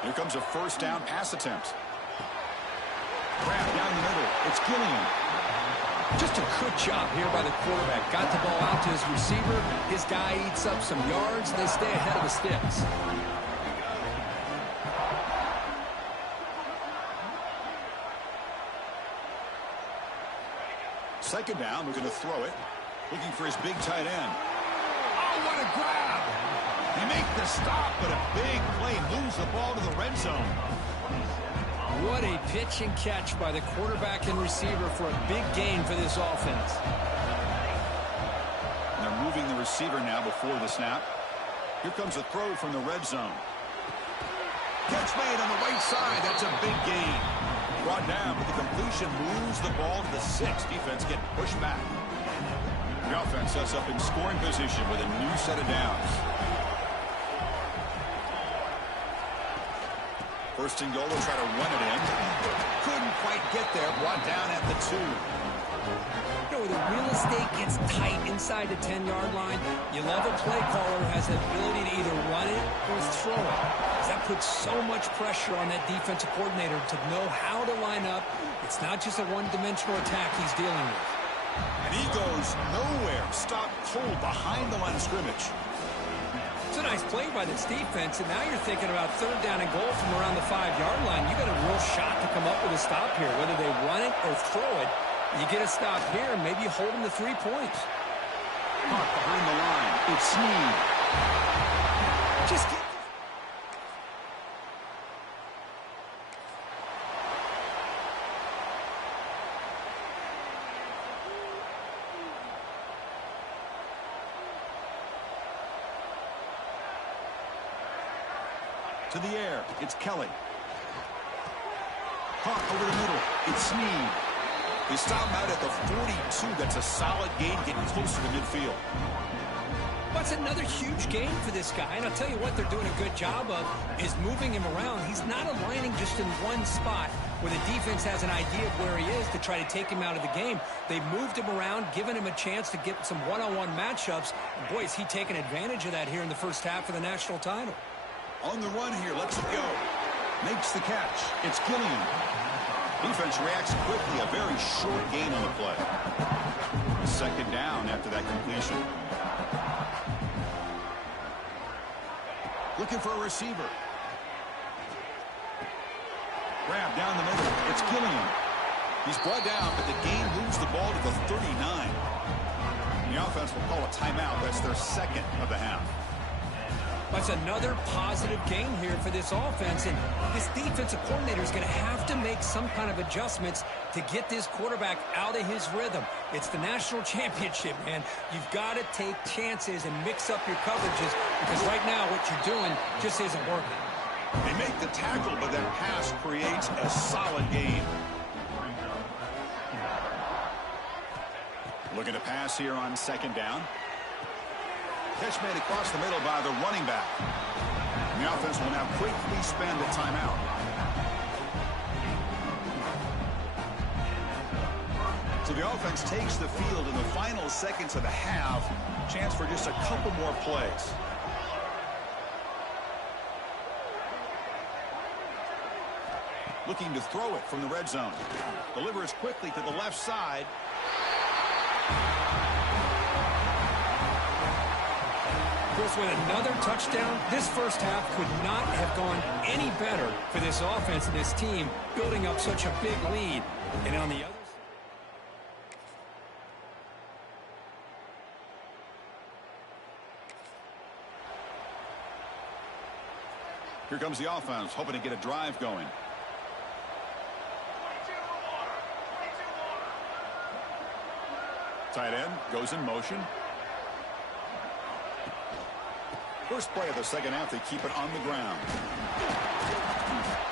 Here comes a first down pass attempt. Grab down the middle. It's Gilliam. Just a good job here by the quarterback. Got the ball out to his receiver. His guy eats up some yards. They stay ahead of the sticks. Second down, we're going to throw it. Looking for his big tight end. Oh, what a grab! They make the stop, but a big play moves the ball to the red zone. What a pitch and catch by the quarterback and receiver for a big gain for this offense. And they're moving the receiver now before the snap. Here comes a throw from the red zone. Catch made on the right side. That's a big gain. Brought down, but the completion moves the ball to the 6. Defense getting pushed back. The offense sets up in scoring position with a new set of downs. First and goal, will try to run it in. Couldn't quite get there. Brought down at the 2. You know, the real estate gets tight inside the 10-yard line. You love a play caller who has the ability to either run it or throw it. That puts so much pressure on that defensive coordinator to know how to line up. It's not just a one-dimensional attack he's dealing with. And he goes nowhere. Stopped cold behind the line of scrimmage. It's a nice play by this defense, and now you're thinking about third down and goal from around the 5-yard line. You got a real shot to come up with a stop here. Whether they run it or throw it, you get a stop here, and maybe you hold them to 3 points. Caught behind the line. It's Snead. Just get... To the air, it's Kelly. Caught over the middle, it's Snead. They stop him out at the 42. That's a solid gain, getting closer to midfield. That's another huge gain for this guy, and I'll tell you what they're doing a good job of is moving him around. He's not aligning just in one spot where the defense has an idea of where he is to try to take him out of the game. They've moved him around, given him a chance to get some one-on-one matchups. And boy, is he taking advantage of that here in the first half of the national title. On the run here, lets it go. Makes the catch. It's Gilliam. Defense reacts quickly. A very short gain on the play. Second down after that completion. Looking for a receiver. Grab down the middle. It's Gilliam. He's brought down, but the gain moves the ball to the 39. The offense will call a timeout. That's their second of the half. That's another positive gain here for this offense, and this defensive coordinator is going to have to make some kind of adjustments to get this quarterback out of his rhythm. It's the national championship, man. You've got to take chances and mix up your coverages, because right now what you're doing just isn't working. They make the tackle, but that pass creates a solid gain. Looking to pass here on second down. Catch made across the middle by the running back. And the offense will now quickly spend a timeout. So the offense takes the field in the final seconds of the half. Chance for just a couple more plays. Looking to throw it from the red zone. Delivers quickly to the left side. Chris, with another touchdown, this first half could not have gone any better for this offense and this team, building up such a big lead. And on the other side, here comes the offense, hoping to get a drive going. Tight end goes in motion. First play of the second half, they keep it on the ground.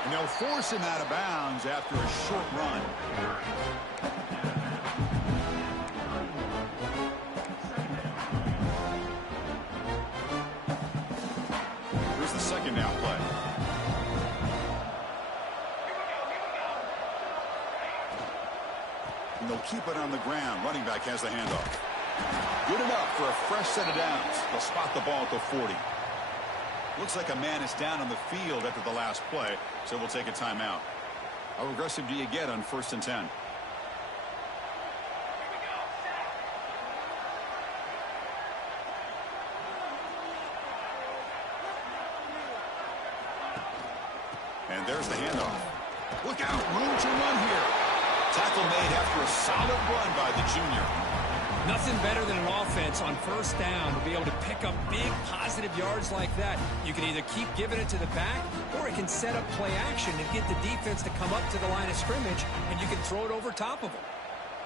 And they'll force him out of bounds after a short run. Here's the second down play. And they'll keep it on the ground. Running back has the handoff. Good enough for a fresh set of downs. They'll spot the ball at the 40. Looks like a man is down on the field after the last play, so we'll take a timeout. How aggressive do you get on 1st and 10? And there's the handoff. Look out, room to run here. Tackle made after a solid run by the junior. nothing better than an offense on first down to be able to pick up big positive yards like that. You can either keep giving it to the back, or it can set up play action and get the defense to come up to the line of scrimmage, and you can throw it over top of them.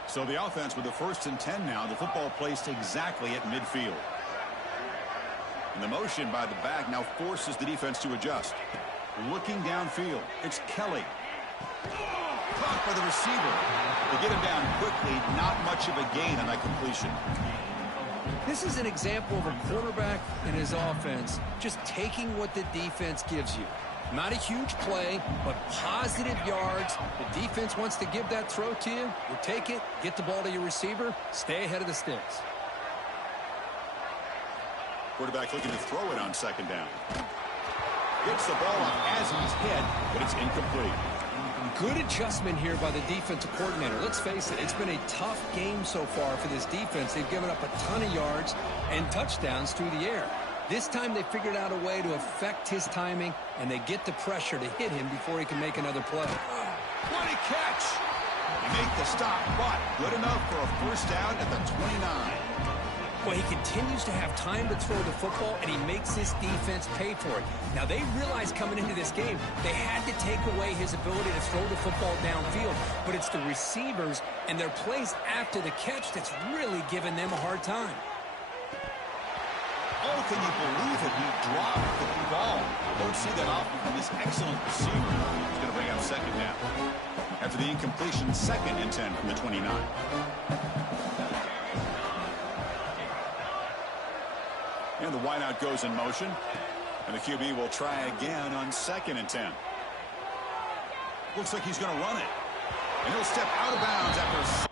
So the offense with the 1st and 10 now, the football placed exactly at midfield. And the motion by the back now forces the defense to adjust. Looking downfield, it's Kelly. Caught by the receiver. They get him down quickly, not much of a gain on that completion. This is an example of a quarterback and his offense just taking what the defense gives you. Not a huge play, but positive yards. The defense wants to give that throw to you. You take it, get the ball to your receiver, stay ahead of the sticks. Quarterback looking to throw it on 2nd down. Gets the ball off as he's hit, but it's incomplete. Good adjustment here by the defensive coordinator. Let's face it, it's been a tough game so far for this defense. They've given up a ton of yards and touchdowns through the air. This time they figured out a way to affect his timing, and they get the pressure to hit him before he can make another play. What a catch! They make the stop, but good enough for a 1st down at the 29. Well, he continues to have time to throw the football, and he makes this defense pay for it. Now, they realized coming into this game they had to take away his ability to throw the football downfield, but it's the receivers and their plays after the catch that's really giving them a hard time. Oh, can you believe it? He dropped the ball. Don't see that often from this excellent receiver. He's going to bring up 2nd down. After the incompletion, 2nd and 10 from the 29. And the wideout goes in motion. And the QB will try again on 2nd and 10. Looks like he's going to run it. And he'll step out of bounds after...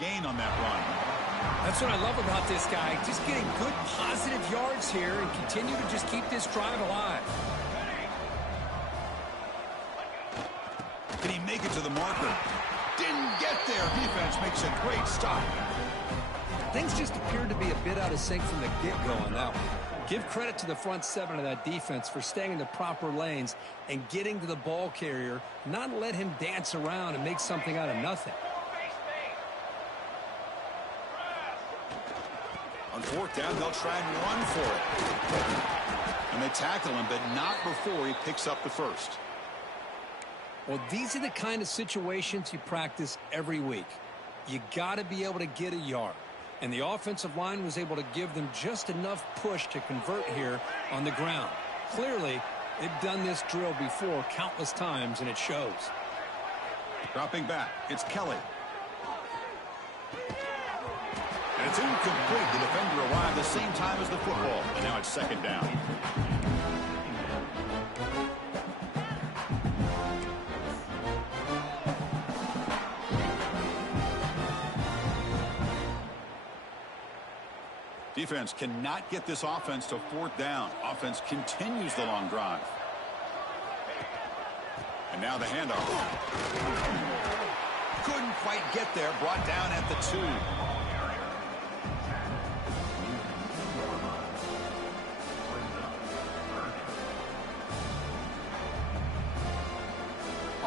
gain on that run. That's what I love about this guy. Just getting good positive yards here and continue to just keep this drive alive. Can he make it to the marker? Didn't get there. Defense makes a great stop. Things just appeared to be a bit out of sync from the get-go on that one. Give credit to the front seven of that defense for staying in the proper lanes and getting to the ball carrier, not let him dance around and make something out of nothing. On fourth down, they'll try and run for it. And they tackle him, but not before he picks up the first. Well, these are the kind of situations you practice every week. You got to be able to get a yard. And the offensive line was able to give them just enough push to convert here on the ground. Clearly, they've done this drill before countless times, and it shows. Dropping back, it's Kelly. And it's incomplete. The defender arrived the same time as the football. And now it's second down. Defense cannot get this offense to fourth down. Offense continues the long drive. And now the handoff. Couldn't quite get there. Brought down at the 2.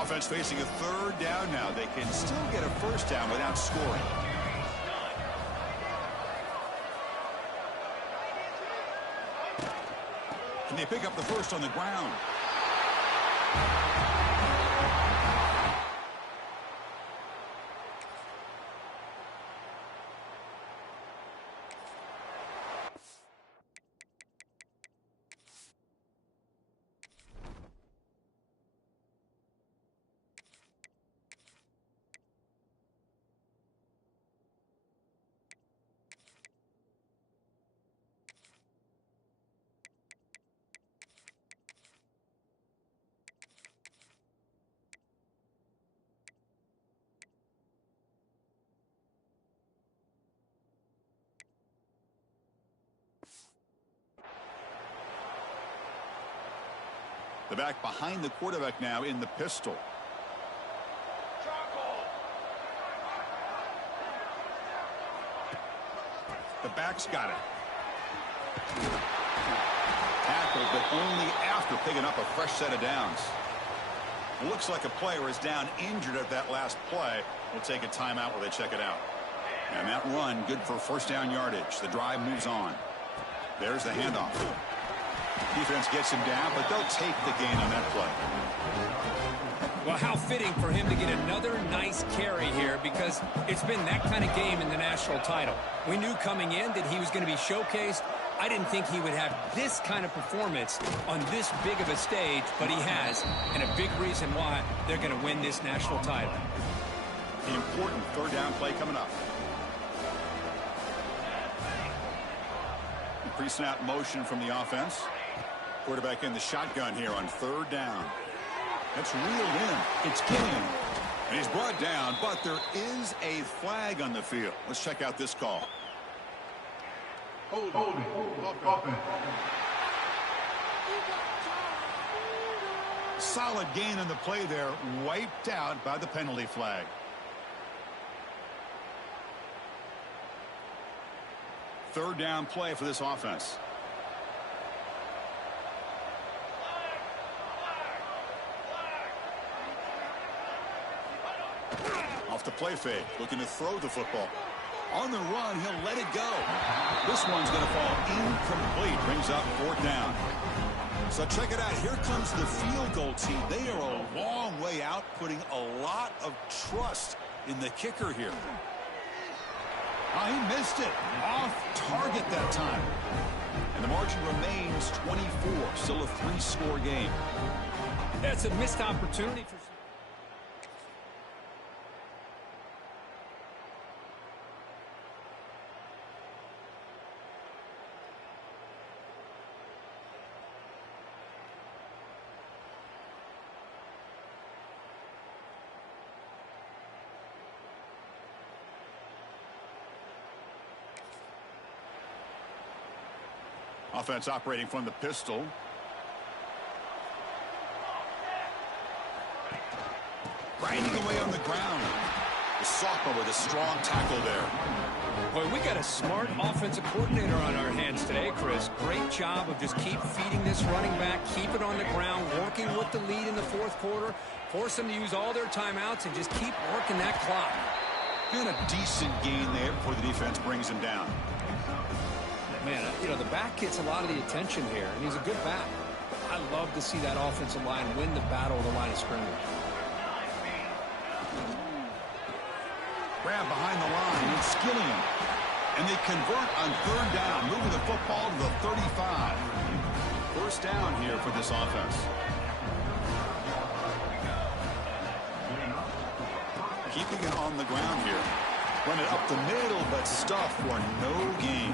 Offense facing a third down now. They can still get a first down without scoring. And they pick up the first on the ground. The back behind the quarterback now in the pistol. The back's got it. Tackled, but only after picking up a fresh set of downs. It looks like a player is down injured at that last play. We'll take a timeout while they check it out. And that run, good for first down yardage. The drive moves on. There's the handoff. Defense gets him down, but they'll take the gain on that play. Well, how fitting for him to get another nice carry here, because it's been that kind of game in the national title. We knew coming in that he was going to be showcased. I didn't think he would have this kind of performance on this big of a stage, but he has, and a big reason why they're going to win this national title. The important third down play coming up. The pre-snap motion from the offense. Quarterback in the shotgun here on third down. That's reeled in. It's Kenyon. And he's brought down, but there is a flag on the field. Let's check out this call. Holding. Solid gain on the play there. Wiped out by the penalty flag. Third down play for this offense. Off the play fake, looking to throw the football. On the run, he'll let it go. This one's going to fall incomplete. Brings up fourth down. So check it out. Here comes the field goal team. They are a long way out, putting a lot of trust in the kicker here. Oh, he missed it. Off target that time. And the margin remains 24. Still a 3-score game. That's a missed opportunity for... Offense operating from the pistol. grinding away on the ground. The sophomore with a strong tackle there. Boy, we got a smart offensive coordinator on our hands today, Chris. Great job of just keep feeding this running back, keep it on the ground, working with the lead in the fourth quarter, force them to use all their timeouts, and just keep working that clock. And a decent gain there before the defense brings him down. Man, you know, the back gets a lot of the attention here, and he's a good back. I love to see that offensive line win the battle of the line of scrimmage. Grab behind the line, it's Skillian. And they convert on third down, moving the football to the 35. First down here for this offense. Keeping it on the ground here. Run it up the middle, but stuff for no gain.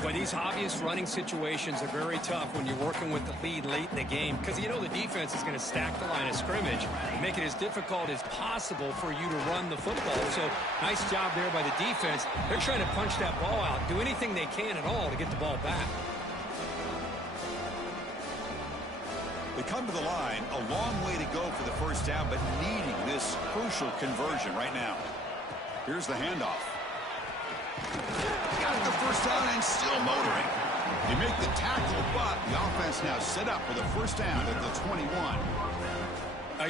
But these obvious running situations are very tough when you're working with the lead late in the game, because you know the defense is going to stack the line of scrimmage and make it as difficult as possible for you to run the football. So nice job there by the defense. They're trying to punch that ball out, do anything they can at all to get the ball back. They come to the line, a long way to go for the first down, but needing this crucial conversion right now. Here's the handoff. Got the first down and still motoring. They make the tackle, but the offense now set up with a first down at the 21.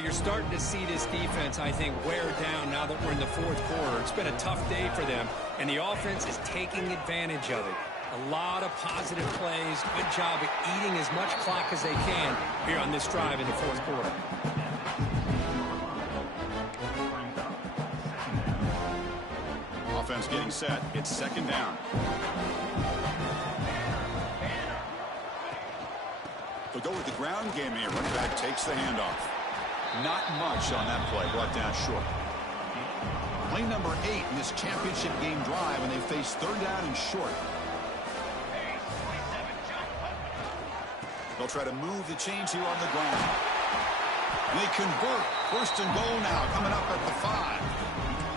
You're starting to see this defense, I think, wear down now that we're in the fourth quarter. It's been a tough day for them, and the offense is taking advantage of it. A lot of positive plays. Good job at eating as much clock as they can here on this drive in the fourth quarter. Offense getting set. It's second down. They'll go with the ground game here. Running back takes the handoff. Not much on that play. Brought down short. Play number 8 in this championship game drive, and they face third down and short. They'll try to move the chains here on the ground. And they convert. First and goal now, coming up at the 5.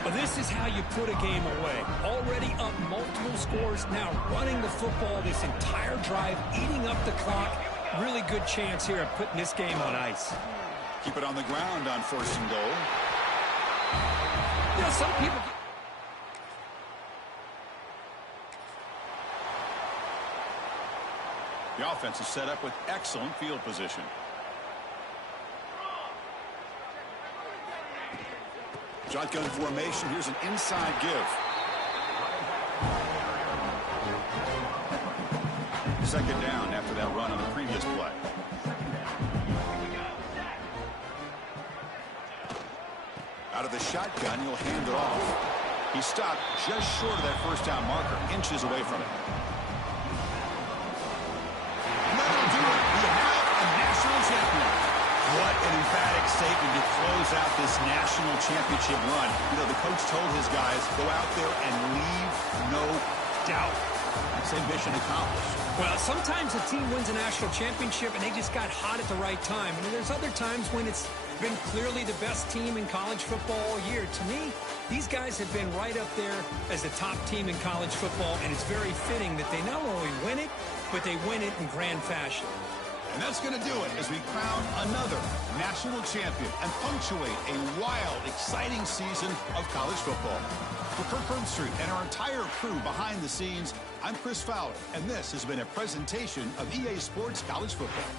Well, this is how you put a game away. Already up multiple scores, now running the football this entire drive, eating up the clock. Really good chance here of putting this game on ice. Keep it on the ground on first and goal. You know, some people... The offense is set up with excellent field position. Shotgun formation. Here's an inside give. Second down after that run on the previous play. Out of the shotgun, he'll hand it off. He stopped just short of that first down marker, inches away from it. And that'll do it. We have a national champion. What an emphatic statement to close out this national championship run. You know, the coach told his guys, go out there and leave no doubt. I'd say mission accomplished. Well, sometimes a team wins a national championship and they just got hot at the right time. And there's other times when it's been clearly the best team in college football all year. To me, these guys have been right up there as the top team in college football, and it's very fitting that they not only win it, but they win it in grand fashion. And that's going to do it as we crown another national champion and punctuate a wild, exciting season of college football. For Kirk Herbstreit and our entire crew behind the scenes, I'm Chris Fowler, and this has been a presentation of EA Sports College Football.